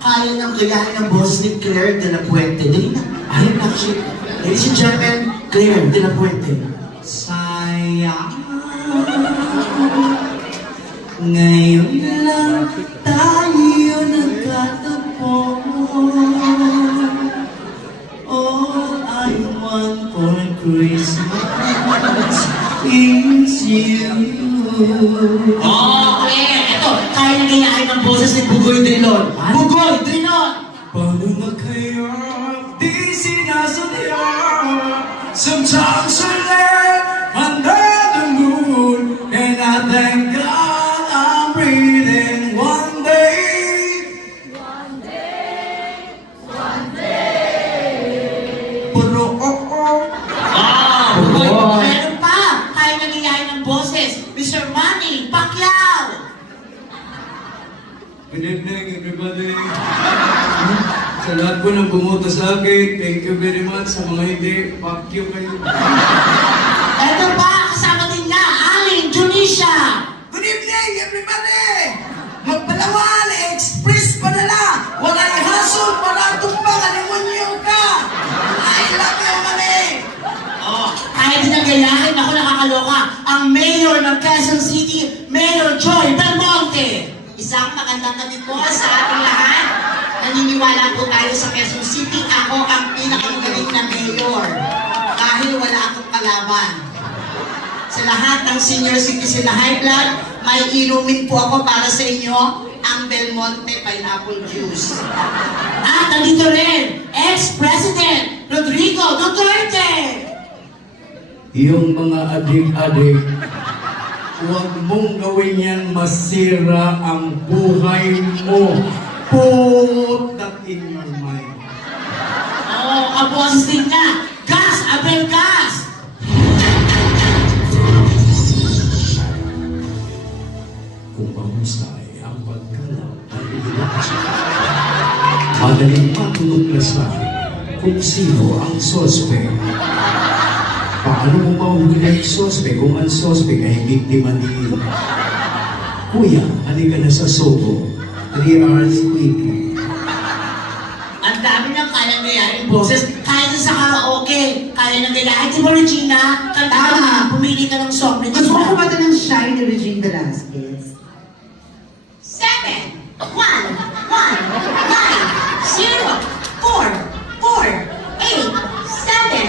kaya nang gayahin ang boses ni Claire de la Puente. Dali na. Ayun na siya. Ladies and gentlemen, Claire de la Puente. Sayang, ngayon lang tayo nagkatagpo. All I want for Christmas is you. Oh, Claire! Ito, kaya nang gayahin ang boses ni Bugoy Drilon. Bugoy Drilon! Paano na kaya di sinasadya? Sometimes I live under the moon, and I thank God I'm breathing one day. Puno, Bugoy, meron pa! Kaya nang gayahin ang boses, Mr. Manny Pacquiao! Good evening, everybody. Sa lahat po ng bumoto sa akin, thank you very much. Sa mga hindi, fuck you kayo. Ito pa, kasama din niya, Aling Junisha! Good evening, everybody! Magpalawan, express pa nila! Walay hasol para tumbang alimunyo ka! I love you, mami! Oh, kaya din ang gayahin, ako nakakaloka, ang mayor ng Quezon City, Mayor Joy Belmonte! Isang magandang gabi po sa ating lahat. Naniniwala po tayo sa Quezon City, ako ang pinakamagaling na mayor. Dahil wala akong kalaban. Sa lahat ng senior citizen na high blood, may inumin po ako para sa inyo, ang Belmonte Pineapple Juice. At nandito rin, ex-president Rodrigo Duterte! Yung mga adik-adik, huwag mong gawin yan, masira ang buhay mo. Put that in your mind. Oo, kaboses din na. Gas! Abel Gas! Kung mahusay ang pagkalaw at ilakas, madaling matutuklasan kung sino ang sospek. Paano mo mahuhuli ang sospek kung ang sospek ay biktima ni Kuya, halika na sa Sobo. 3 hours quickly. Ang dami ng kayang gayahin boses. Kaya na sa karaoke. Kaya na gayahin. Di ba, Regina? Kanta ka na. Pumili ka ng song. Gusto ko kumanta ng Shy ni Regine Velasquez. 7, 1, 1, 9, 0, 4, 4, 8,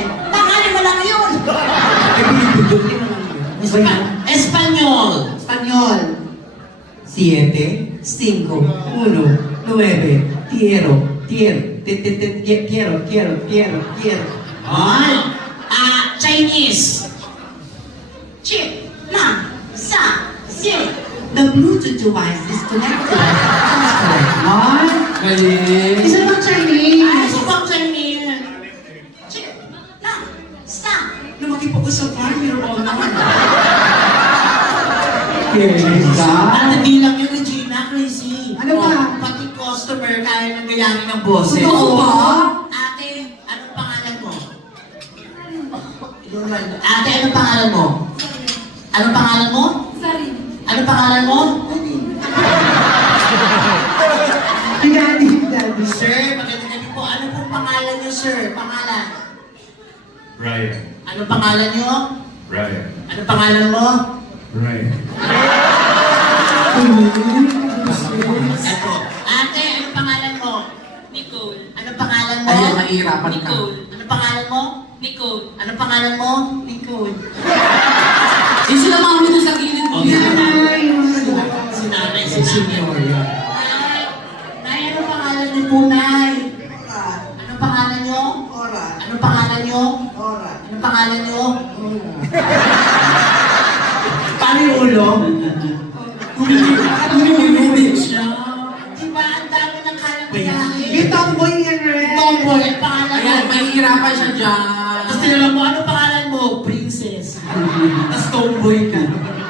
7. Pangalan mo lang yun. Espanyol. Espanyol. 7, 5, 1, 9, quiero. Ay! Chinese. Chip, na, sa, si. The Bluetooth device is connected. What? Galing! Isa bang Chinese? Ay, sa bang Chinese? Chip, na, sa. Lumaki po ko sa farm, you're all naman. At hindi lang yun, Regina, crazy. Ano ba? Pati customer kaya nang gayahin ng boses. Totoo ba? Ate, anong pangalan mo? Ate, anong pangalan mo? Anong pangalan mo? Sarin. Anong pangalan mo? Daddy. Sir, magandang gabi po. Ano pong pangalan niyo, sir? Pangalan? Ryan. Anong pangalan niyo? Ryan. Anong pangalan mo? Ryan. Eto. Ate, anong pangalan mo? Nicole. Anong pangalan mo? Ayun, mahihirapan ka. Nicole. Anong pangalan mo? Nicole. Anong pangalan mo? Nicole. Yung sila mami na sa gilid mo. Si nanay, si senior. Nay, Nay, anong pangalan niyo po, Nay? Anong pangalan niyo? Ora, Anong pangalan niyo? ora, Anong pangalan niyo? Paano yung ulo? Umiinig siya. Diba, ang dami ng kalang gayahin. May tomboy yan, Red. Tomboy, ang pangalan mo. Ayan, mahihirapan siya dyan. Tapos tinanong mo, ano pangalan mo? Princess. Tapos tomboy ka.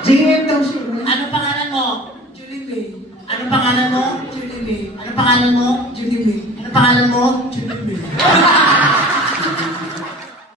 JM daw siya. Ano pangalan mo? Julie May. Ano pangalan mo? Julie May. Ano pangalan mo? Julie May. Ano pangalan mo? Julie